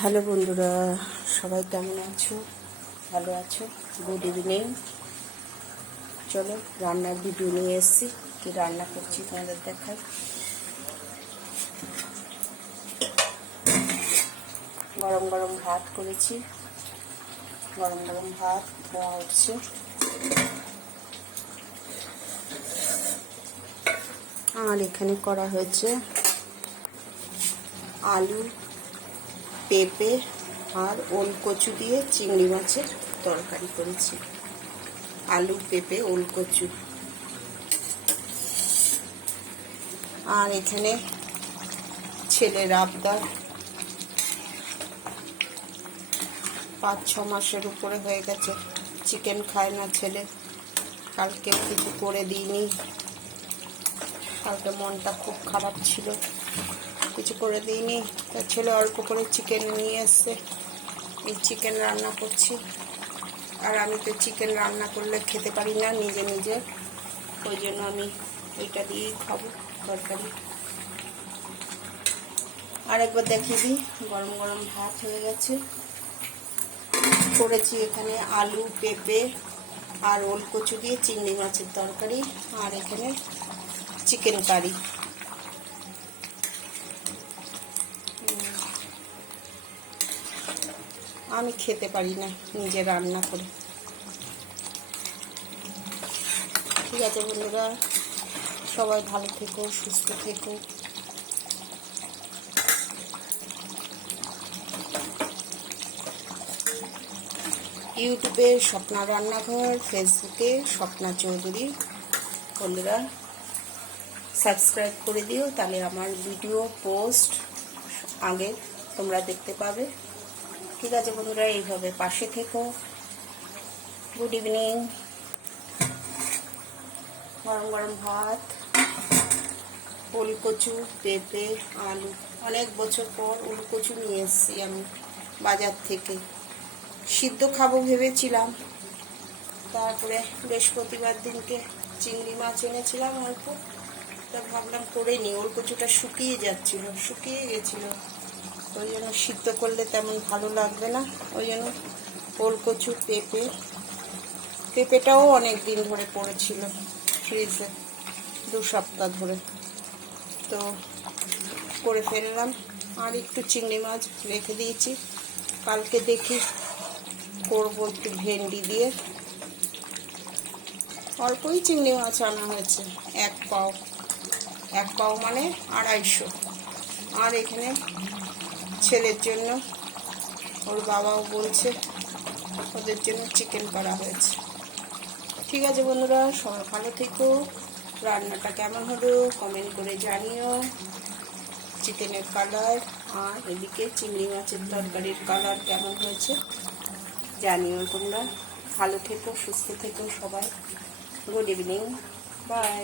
Hello বন্ধুরা, সবাই কেমন আছো? ভালো আছো? Good evening. চলো রান্নার ভিডিও নিয়ে এসেছি, কি রান্না করছি তোমাদের দেখাই। গরম গরম ভাত করেছি, গরম গরম ভাত ধোয়া উঠছে। আর এখানে করা হয়েছে আলু, পেঁপে আর ওলকচু দিয়ে চিংড়ি মাছের তরকারি করেছি। আলু, পেঁপে, ওলকচু। আর এখানে ছেলের আবদার, 5-6 মাসের উপরে হয়ে গেছে চিকেন খায় না ছেলে। কালকে কিছু করে দিইনি, কালকে মনটা খুব খারাপ ছিল, কিছু করে দিইনি। তা ছেলে অল্প করে চিকেন নিয়ে এসছে, এই চিকেন রান্না করছি। আর আমি তো চিকেন রান্না করলে খেতে পারি না নিজে নিজে, ওই জন্য আমি এইটা দিয়েই খাবো তরকারি। আর একবার দেখিয়ে দিই, গরম গরম ভাত হয়ে গেছে। করেছি এখানে আলু, পেঁপে আর ওলকচু দিয়ে চিংড়ি মাছের তরকারি, আর এখানে চিকেন কারি। আমি খেতে পারি না নিজে রান্না করে। ঠিক আছে বন্ধুরা, সবাই ভালো থেকো, সুস্থ থেকো। ইউটিউবে স্বপ্না রান্নাঘর, ফেসবুকে স্বপ্না চৌধুরী। বন্ধুরা সাবস্ক্রাইব করে দিও, তাহলে আমার ভিডিও পোস্ট আগে তোমরা দেখতে পাবে। ঠিক আছে বন্ধুরা, এইভাবে পাশে থেকো। Good evening. গরম গরম ভাত, ওলকচু, পেঁপে, আলু। অনেক বছর পর ওলকচু নিয়ে এসেছি আমি বাজার থেকে। সিদ্ধ খাবো ভেবেছিলাম, তারপরে বৃহস্পতিবার দিনকে চিংড়ি মাছ এনেছিলাম অল্প, তা ভাবলাম করে নিই। ওলকচুটা শুকিয়ে গেছিল, ওই জন্য সিদ্ধ করলে তেমন ভালো লাগবে না, ওই জন্য ওলকচু, পেঁপেটাও অনেক দিন ধরে পড়েছিল ফ্রিজে, 2 সপ্তাহ ধরে, তো করে ফেললাম। আর একটু চিংড়ি মাছ রেখে দিয়েছি, কালকে দেখি করবো একটু ভেন্ডি দিয়ে। অল্পই চিংড়ি মাছ আনা হয়েছে, 1 পাও মানে 250। আর এখানে ছেলের জন্য, ওর বাবাও বলছে, ওদের জন্য চিকেন করা হয়েছে। ঠিক আছে বন্ধুরা, সবাই ভালো থেকো। রান্নাটা কেমন হলো কমেন্ট করে জানিও। চিকেনের কালার আর এদিকে চিংড়ি মাছের তরকারির কালার কেমন হয়েছে জানিও তোমরা। ভালো থেকো, সুস্থ থেকো সবাই। Good evening, by.